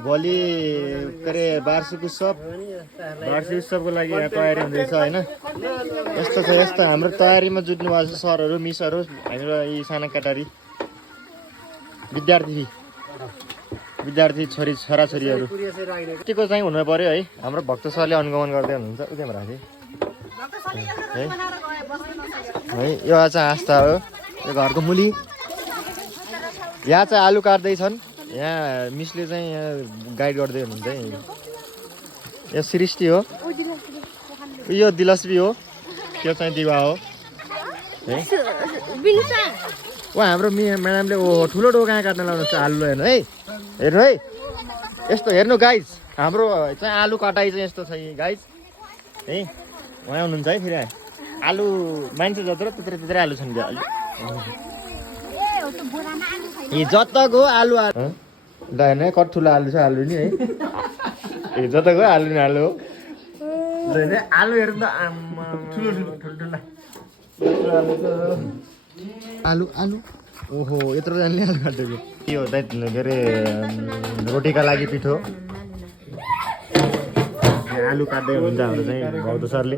भोलि के अरे वार्षिक उत्सवको लागि यहाँ तयारी हुँदैछ होइन। यस्तो छ, यस्तो हाम्रो तयारीमा जुट्नु भएको छ सरहरू मिसहरू हामीहरू यी साना केटारी विद्यार्थी छोराछोरीहरू यतिको चाहिँ हुनु पर्यो है। हाम्रो भक्त सरले अनुगमन गर्दै हुनुहुन्छ उतै राखे है। यो चाहिँ आस्था हो, यो घरको मुली। यहाँ चाहिँ आलु काट्दैछन्, यहाँ मिसले चाहिँ यहाँ गाइड गर्दै हुनुहुन्छ है। यो सृष्टि हो, यो दिलश्री हो, त्यो चाहिँ दिवा हो है। हाम्रो म्याडमले ओ ठुलो डोका काट्न लाउनुहुन्छ आलु हेर्नु है। हेर्नु है, यस्तो हेर्नु गाइज, हाम्रो चाहिँ आलु कटाइ चाहिँ यस्तो छ गाइज है। उहाँ हुनुहुन्छ है। फेरि आलु मान्छे जत्रो त्यत्रै आलु छन् क्या। जताको आलु ल हेर्नु है, कति ठुलो आलु छ आलु नि है। जताको आलु नि आलु हो। आलु हेर्नु त आलु आलु ओहो यत्रो जानले आलु काटेको। के हो दाइ के अरे रोटीका लागि पिठो आलु काट्दै हुन्छ हाम्रो चाहिँ भक्त सरले।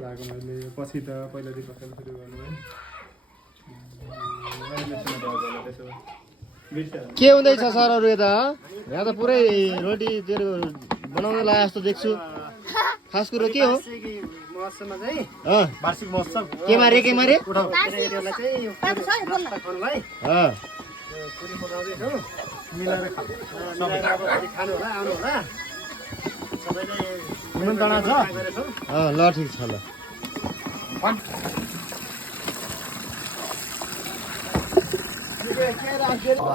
के हुँदैछ सरहरू यता? यहाँ त पुरै रोटी बनाउन लाग्यो जस्तो देख्छु। खास कुरो के हो? वार्षिक महोत्सव के मारे ल ठिक छ ल।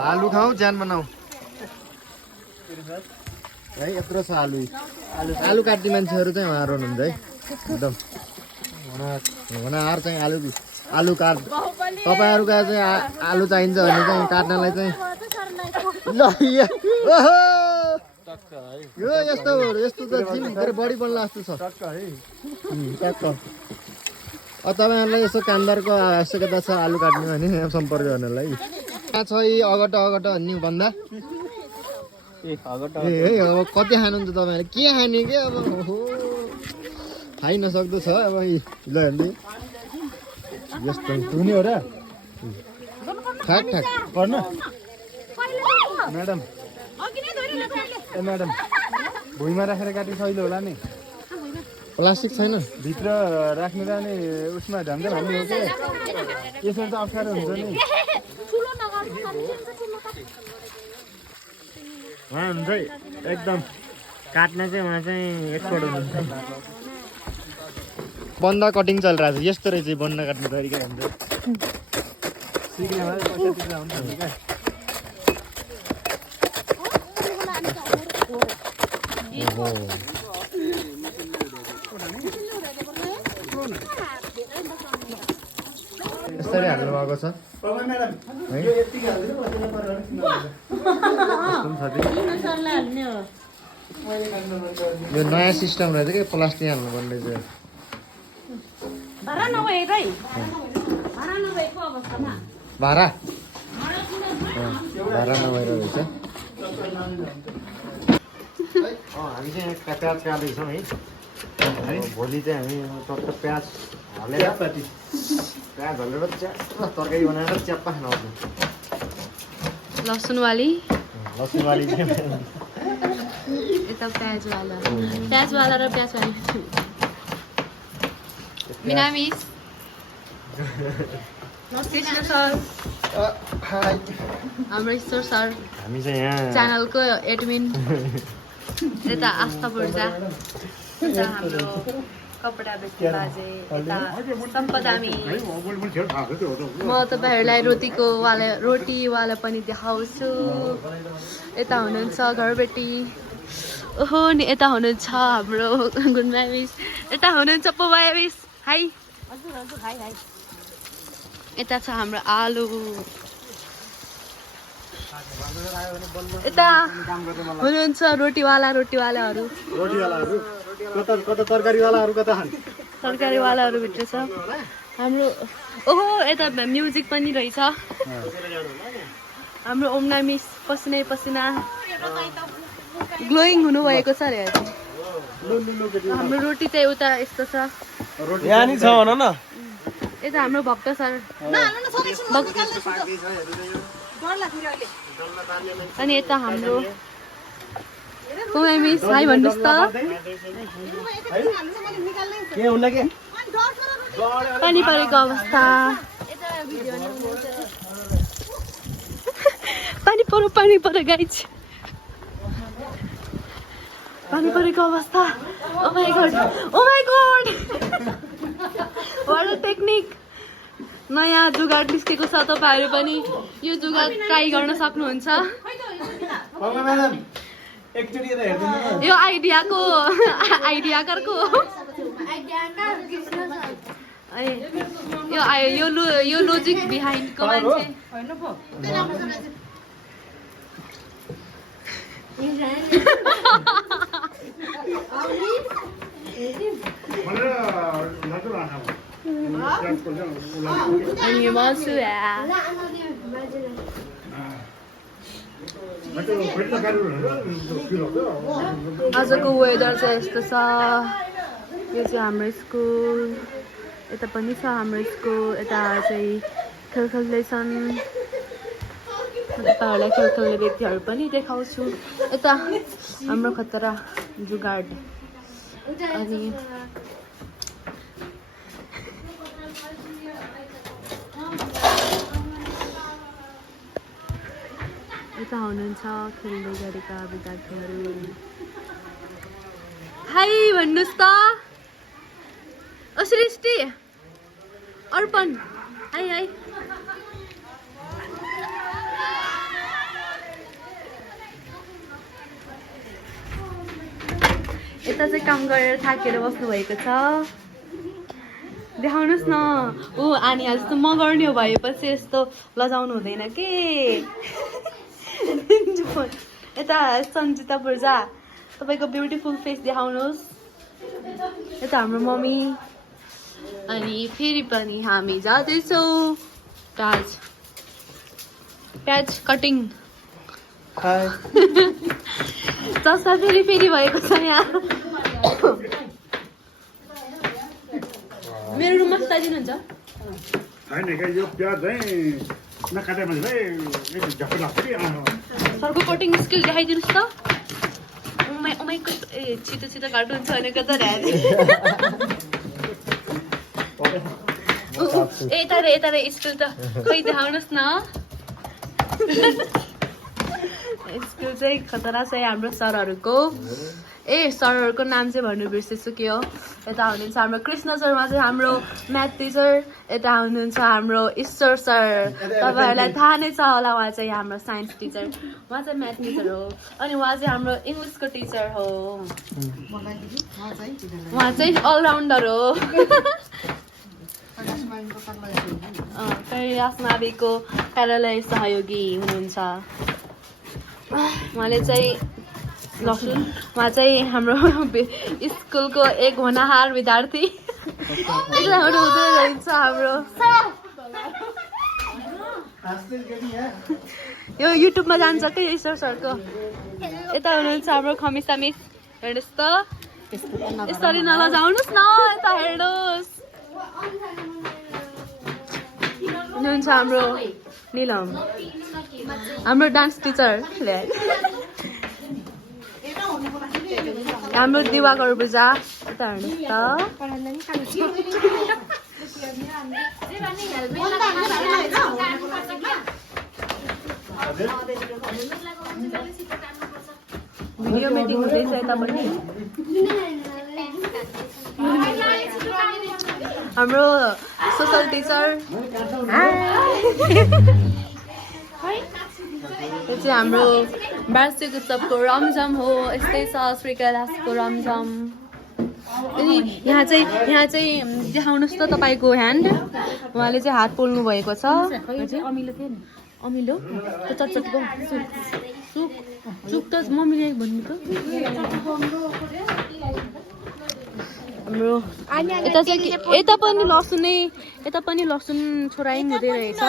आलु खाऊ ज्यान बनाऊ है। यत्रो छ आलु आलु काट्ने मान्छेहरू चाहिँ उहाँहरू हुनुहुन्छ है। एकदम हुनाहार चाहिँ आलु काट। तपाईँहरूका चाहिँ आलु चाहिन्छ भने चाहिँ काट्नलाई चाहिँ ल यो यस्तो त जिम बडी बन्ला जस्तो छ टक्क। तपाईँहरूलाई यसो कामदारको आवश्यकता छ आलु काट्ने भने सम्पर्क गर्नलाई। कहाँ छ यी अगट भन्ने भन्दा ए अब कति खानुहुन्छ तपाईँहरूले? के खाने के अब खाइ नसक्दो छ अब। ल हेर्दै यस्तो हुने हो र ठाक पर्न म्याडम। ए म्याडम भुइँमा राखेर काटे सहिलो होला नि? प्लास्टिक छैन भित्र राख्ने जाने उसमा झन्झन हाल्ने हो कि यसमा त अप्ठ्यारो हुन्छ नि। उहाँ हुन्छ एकदम काट्न चाहिँ उहाँ चाहिँ एक्सपर्ट हुनुहुन्छ। बन्दा कटिङ चलिरहेको छ। यस्तो रहेछ बन्दा काट्ने तरिका हुन्छ। यसरी हाल्नु भएको छ। यो नयाँ सिस्टम रहेछ कि प्लास्टिक हाल्नुपर्ने चाहिँ। भाडा नभएर रहेछ। हामी चाहिँ प्याज काट्दैछौँ है। भोलि चाहिँ हामी टक्क प्याज हालेर तरकारी बनाएर च्याप्पा खान आउँछ। लसुनवाली यता प्याजवाला र प्याजवाली। मिनामिस कृष्ण सर हाम्रो ईश्वर सर हामी चाहिँ यहाँ च्यानलको एडमिन। यता आस्था पूर्जा हाम्रो कपडा बेच्ने बाजे। यता सम्पदामी। म तपाईँहरूलाई रोटीवाला पनि देखाउँछु। यता हुनुहुन्छ घरबेटी। ओहो नि यता हुनुहुन्छ हाम्रो गुन्मा मिस। यता हुनुहुन्छ पोवाया मिस। हाई यता छ हाम्रो आलु। यता हुनुहुन्छ रोटीवालाहरू। तरकारीवालाहरू भित्र छ हाम्रो। ओहो यता म्युजिक पनि रहेछ हाम्रो ओमना मिस। पसिनै पसिना ग्लोइङ हुनुभएको छ अरे हाम्रो रोटी चाहिँ उता यस्तो छ यहाँ नि छ भन न यता हाम्रो भक्त सर अनि यता हाम्रो मिस हाई भन्नुहोस् त के हुन्न के पानी परेको अवस्था पानी पऱ्यो गाइज पानी परेको अवस्था oh my god what a technique नयाँ जुगाड निस्केको छ तपाईँहरू पनि यो जुगाड ट्राई गर्न सक्नुहुन्छ यो आइडियाकरको यो लोजिक बिहाइन्डको मान्छे अनि यो मासु आजको वेदर चाहिँ यस्तो छ यो चाहिँ हाम्रो स्कुल यता पनि छ हाम्रो स्कुल यता चाहिँ खेल्दैछन् तपाईँहरूलाई खेल्ने व्यक्तिहरू पनि देखाउँछु यता हाम्रो खतरा जुगाड अनि यता हुनुहुन्छ खेल्दै गरेका विद्यार्थीहरू हाई भन्नुहोस् त ओ सृष्टि अर्पण हाई हाई यता चाहिँ काम गरेर थाकेर बस्नुभएको छ देखाउनुहोस् न ऊ आनी जस्तो म गर्ने हो भएपछि यस्तो लजाउनु हुँदैन के यता सन्जिता पूर्जा तपाईँको ब्युटिफुल फेस देखाउनुहोस् यता हाम्रो मम्मी अनि फेरि पनि हामी जाँदैछौँ प्याज कटिङ चस्मा फेरि भएको छ यहाँ मेरो रुममा सुताइदिनुहुन्छ सरको कटिङ स्किल देखाइदिनुहोस् त ए छिटो काट्नुहुन्छ भनेको त यता स्किल त खै देखाउनुहोस् न स्कुल चाहिँ खतरा छ हाम्रो सरहरूको सरहरूको नाम चाहिँ भन्नु बिर्सेछु के हो यता हुनुहुन्छ हाम्रो कृष्ण शर्मा चाहिँ हाम्रो म्याथ टिचर यता हुनुहुन्छ हाम्रो ईश्वर सर तपाईँहरूलाई थाहा नै छ होला उहाँ चाहिँ हाम्रो साइन्स टिचर उहाँ चाहिँ म्याथ टिचर हो अनि उहाँ चाहिँ हाम्रो इङ्ग्लिसको टिचर हो उहाँ चाहिँ अलराउन्डर हो कैलाश माविको कार्यालय सहयोगी हुनुहुन्छ उहाँले चाहिँ उहाँ चाहिँ हाम्रो स्कुलको एक होनहार विद्यार्थी हुँदो रहेछ हाम्रो यो युट्युबमा जान्छ क्या ईश्वर सरको यता हुनुहुन्छ हाम्रो खमिसा मिस हेर्नुहोस् त यसरी नलजाउनुहोस् न यता हेर्नुहोस् हुनुहुन्छ हाम्रो निलम हाम्रो डान्स टिचर हाम्रो दिवाकर पूजा यता हेर्नुहोस् त भिडियो मिटिङ हुँदैछ यता पनि हाम्रो सोसल टिचर यो चाहिँ हाम्रो वार्षिक उत्सवको रमझम हो यस्तै छ श्री कैलाशको रमझम अनि यहाँ चाहिँ देखाउनुहोस् त तपाईँको ह्यान्ड उहाँले चाहिँ हात पोल्नु भएको छ अमिलो चटचटको सुक त मम्मीले भन्नु त हाम्रो यता पनि लसुन छोराइङ हुँदै रहेछ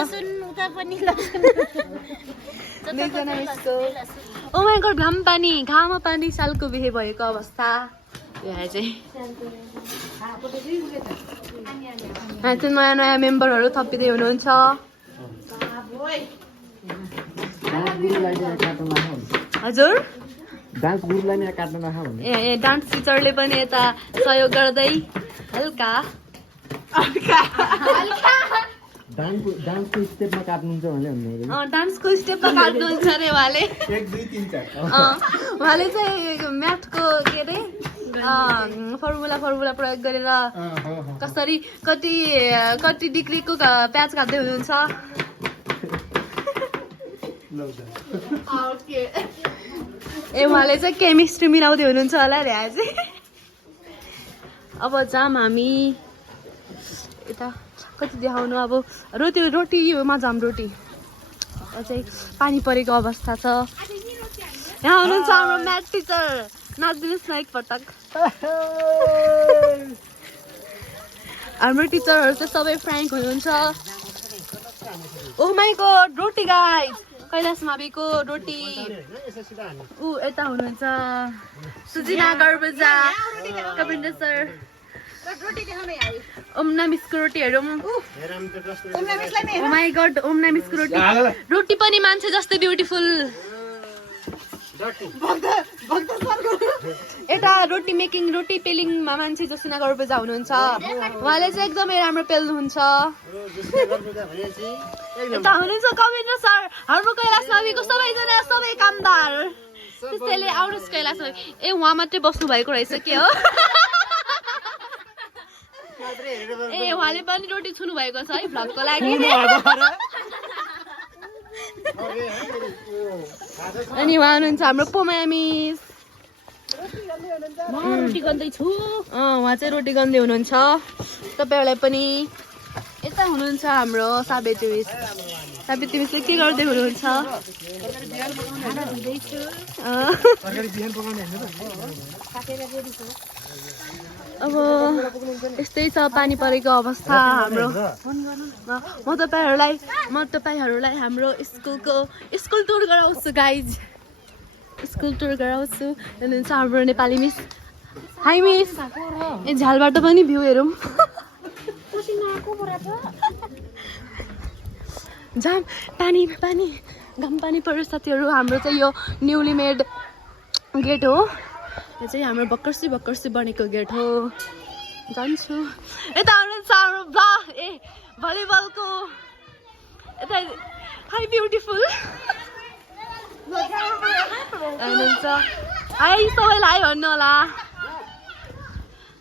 ओ माई गॉड घाम पानी सालको बिहे भएको अवस्था यहाँ चाहिँ नयाँ मेम्बरहरू थपिँदै हुनुहुन्छ हजुर डान्स गुरुलाई नि काट्न नखा भन्ने ए डान्स टिचरले पनि यता सहयोग गर्दै हल्का डान्सको स्टेपमा काट्नुहुन्छ भने डान्सको स्टेपमा काट्नुहुन्छ अरे उहाँले 1 2 3 4 उहाँले चाहिँ म्याथको के अरे फर्मुला प्रयोग गरेर कसरी कति डिग्रीको प्याज काट्दै हुनुहुन्छ ए उहाँले चाहिँ केमिस्ट्री मिलाउँदै हुनुहुन्छ होला रे आज अब जाम हामी यता कति देखाउनु अब रोटीमा जाम रोटी चाहिँ पानी परेको अवस्था छ यहाँ हुनुहुन्छ हाम्रो म्याथ टिचर नाचिदिनुहोस् न एकपटक हाम्रो टिचरहरू चाहिँ सबै फ्रेन्क हुनुहुन्छ ओह माई गॉड रोटी गाइस कैलाश माविको रोटी ऊ यता हुनुहुन्छ सुजिना गर्बजा कपिन्डर सर ओमना मिसको रोटीहरू माई गॉड ओमना मिसको रोटी पनि मान्छे जस्तै ब्युटिफुल यता रोटी पेलिङमा मान्छे जसिना गर्बजा हुनुहुन्छ उहाँले चाहिँ एकदमै राम्रो पेल्नुहुन्छ यता हुनुहुन्छ कविन्द्र सर हाम्रो कैलाश माविको सबैजना सबै कामदार त्यसैले आउनुहोस् कैलाश मावि ए उहाँ मात्रै बस्नु भएको रहेछ के हो ए उहाँले पनि रोटी छुनु भएको छ है भ्लगको लागि अनि उहाँ हुनुहुन्छ हाम्रो पोमा मिस रोटी गर्दैछु उहाँ चाहिँ रोटी गर्दै हुनुहुन्छ तपाईँहरूलाई पनि यता हुनुहुन्छ हाम्रो साबित्री मिसले के गर्दै हुनुहुन्छ अब यस्तै छ पानी परेको अवस्था हाम्रो म तपाईँहरूलाई हाम्रो स्कुल टुर गराउँछु गाइज स्कुल टुर गराउँछु हुनुहुन्छ हाम्रो नेपाली मिस हाई मिस ए झ्यालबाट पनि भ्यू हेरौँ जाम पानी घाम पानी पर्यो साथीहरू हाम्रो चाहिँ यो न्युली मेड गेट हो यो चाहिँ हाम्रो भर्खर्सी बनेको गेट हो जान्छु यता हुनुहुन्छ हाम्रो भलिबलको यता हाई ब्युटिफुल हुनुहुन्छ हाई सबैलाई भन्नु होला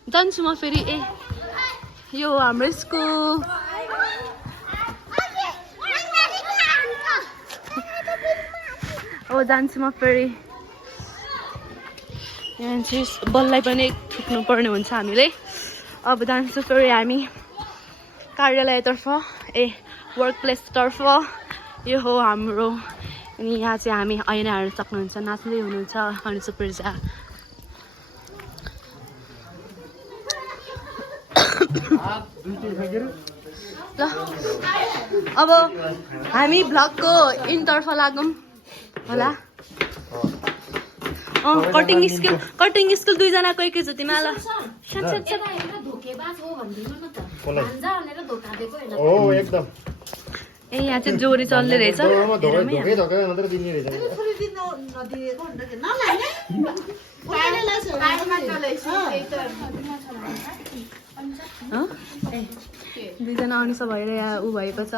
जान्छु म फेरि यो हाम्रो स्कुल अब जान्छु म फेरि यहाँ चाहिँ बललाई पनि ठुक्नु पर्ने हुन्छ हामीले अब जान्छु फेरि हामी कार्यालयतर्फ वर्क प्लेसतर्फ यो हो हाम्रो अनि यहाँ चाहिँ हामी ऐना हेर्न सक्नुहुन्छ नाच्दै हुनुहुन्छ अनि सुप्रिजा ल अब हामी भ्लगको इनतर्फ लागौँ होला कटिङ स्किल दुईजनाको एकैचोटिमा ल ए यहाँ चाहिँ जोरी चल्ने रहेछ दुईजना अनिसा भएर यहाँ ऊ भएको छ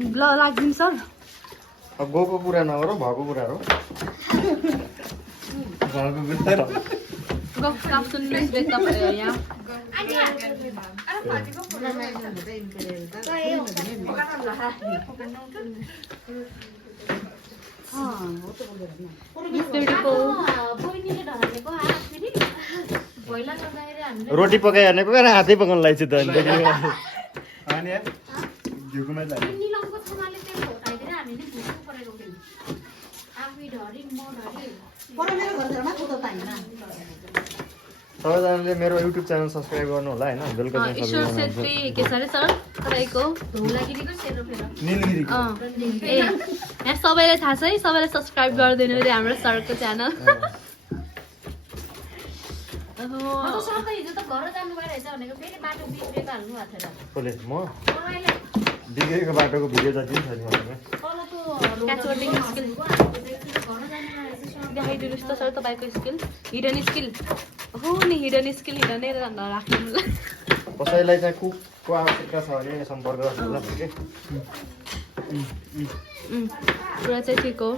ल लाग्दिन्छ सर गएको कुरा नगर भएको कुरा हो गफ सुन्नुहोस् देख्दा भयो यहाँ रोटी पकाइहाल्ने को हातै पकाउनु लाग्छ त सबैजनाले मेरो युट्युब च्यानल सब्सक्राइब गर्नु होला होइन बेलुका चाहिँ ईश्वर सबैजना छेत्री के छ अरे सर तपाईँको निलगिरी ए यहाँ सबैलाई थाहा छ है सबैलाई सब्सक्राइब गरिदिनु अरे हाम्रो सरको च्यानल कसले म बिग्रेको बाटोको भिडियो जति पनि छ नि देखाइदिनुहोस् त सर तपाईँको स्किल हिडन स्किल हो नि हिडन स्किल हिडनै राख्नु कसैलाई चाहिँ कुकको आवश्यकता छ भने सम्पर्क गर्नु होला के कुरा चाहिँ ठिक हो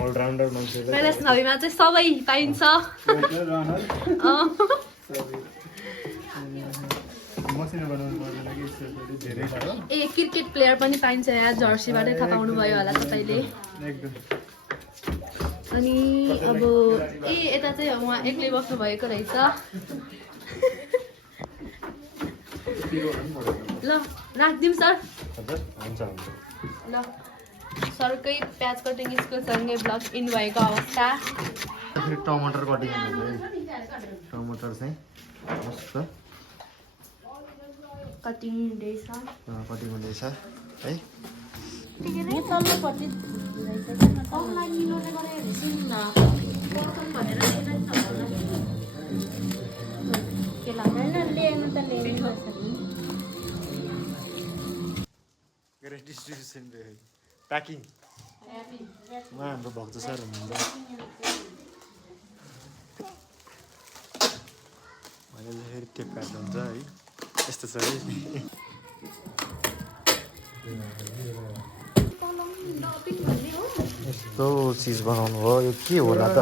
अलराउन्डर मान्छेलाई कैलाश नभीमा चाहिँ सबै पाइन्छ ए क्रिकेट प्लेयर पनि पाइन्छ यहाँ जर्सीबाटै थाहा पाउनुभयो होला तपाईँले अनि अब ए यता चाहिँ उहाँ एक्लै बस्नु भएको रहेछ ल राखिदिउँ सर हजुर हुन्छ हुन्छ ल सरकै प्याज कटिङ स्कुलसँगै ब्लग इन भएको अवस्था टमाटर कटिङ टमाटर चाहिँ मस्त कटिङ हुँदैछ कटिङ हुँदैछ है डिस्ट्रिब्युसन प्याकिङ उहाँ हाम्रो भक्त सर हुनुहुन्छ भनेर फेरि टेप काट्नुहुन्छ है यस्तो छ है यस्तो चिज बनाउनु हो यो के होला त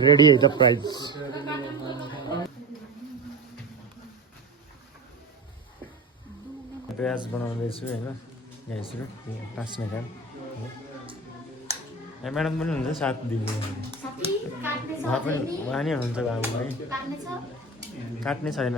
रेडी है त प्राइस प्याज बनाउँदैछु होइन गाइसहरू टाँच्ने काम यहाँ म्याडम पनि हुन्छ 7 दिन उहाँ पनि उहाँ नै हुनुहुन्छ घरमा है काट्ने छैन